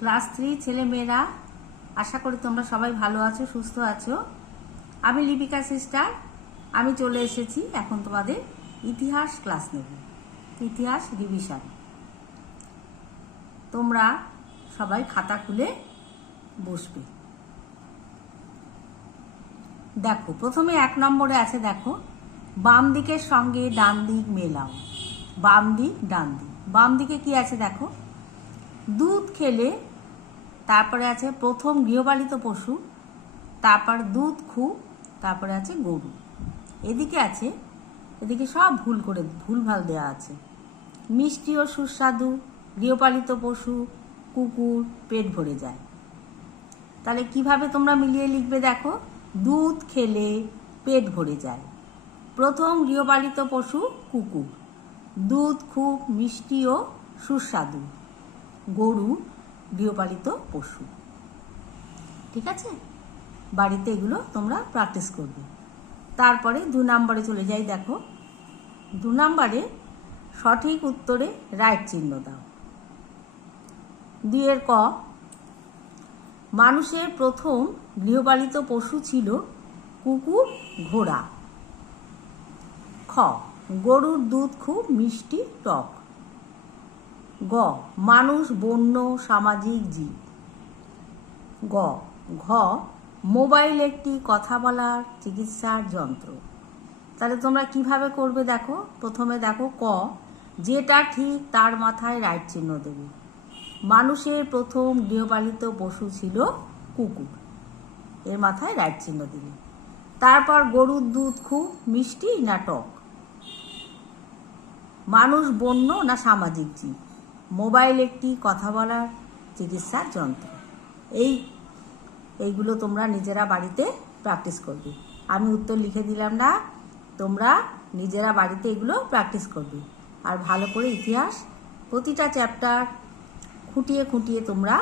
Class 3 ছেলেমেয়েরা, আশা করি তোমরা সবাই ভালো আছো, সুস্থ আছো। আমি লিপিকা সিস্টার, আমি চলে এসেছি এখন তোমাদের ইতিহাস ক্লাস নেব, ইতিহাস রিভিশন। তোমরা সবাই খাতা খুলে বসবে। দেখো, প্রথমে 1 নম্বরে আছে, দেখো, বাম দিকের সঙ্গে ডান দিক মেলাও। বাম দিক, ডান দিক। বাম দিকে কি আছে দেখো, দুধ খেলে, তারপরে আছে প্রথম গৃহপালিত পশু, তারপর দুধ খুব, তারপরে আছে গরু। এদিকে আছে, এদিকে সব ভুলভাল দেওয়া আছে। মিষ্টি ও সুস্বাদু, গৃহপালিত পশু, কুকুর, পেট ভরে যায়। তাহলে কিভাবে তোমরা মিলিয়ে লিখবে দেখো, দুধ খেলে পেট ভরে যায়। প্রথম গৃহপালিত পশু কুকুর, দুধ খুব মিষ্টি ও সুস্বাদু, গরু গৃহপালিত পশু। ঠিক আছে, বাড়িতে এগুলো তোমরা প্র্যাকটিস করবে। তারপরে 2 নম্বরে চলে যাই। দেখো, 2 নম্বরে সঠিক উত্তরে রাইট চিহ্ন দাও। 2 এর ক, মানুষের প্রথম গৃহপালিত পশু ছিল কুকুর, ঘোড়া। খ, গরুর দুধ খুব মিষ্টি টক। গ, মানুষ বন্য সামাজিক জীব। গ, ঘ, মোবাইল একটি কথা বলার চিকিৎসার যন্ত্র। তাহলে তোমরা কিভাবে করবে দেখো, প্রথমে দেখো ক, যেটা ঠিক তার মাথায় রাইট চিহ্ন দেবে। মানুষের প্রথম গৃহপালিত পশু ছিল কুকুর, এর মাথায় রাইট চিহ্ন দিবে। তারপর গরুর দুধ খুব মিষ্টি না টক, মানুষ বন্য না সামাজিক জীব, মোবাইল একটি কথা বলার চিকিৎসার যন্ত্র। এইগুলো তোমরা নিজেরা বাড়িতে প্র্যাকটিস করবে। আমি উত্তর লিখে দিলাম না, তোমরা নিজেরা বাড়িতে এগুলো প্র্যাকটিস করবে। আর ভালো করে ইতিহাস প্রতিটা চ্যাপ্টার খুঁটিয়ে খুঁটিয়ে তোমরা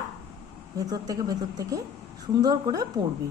ভেতর থেকে সুন্দর করে পড়বে।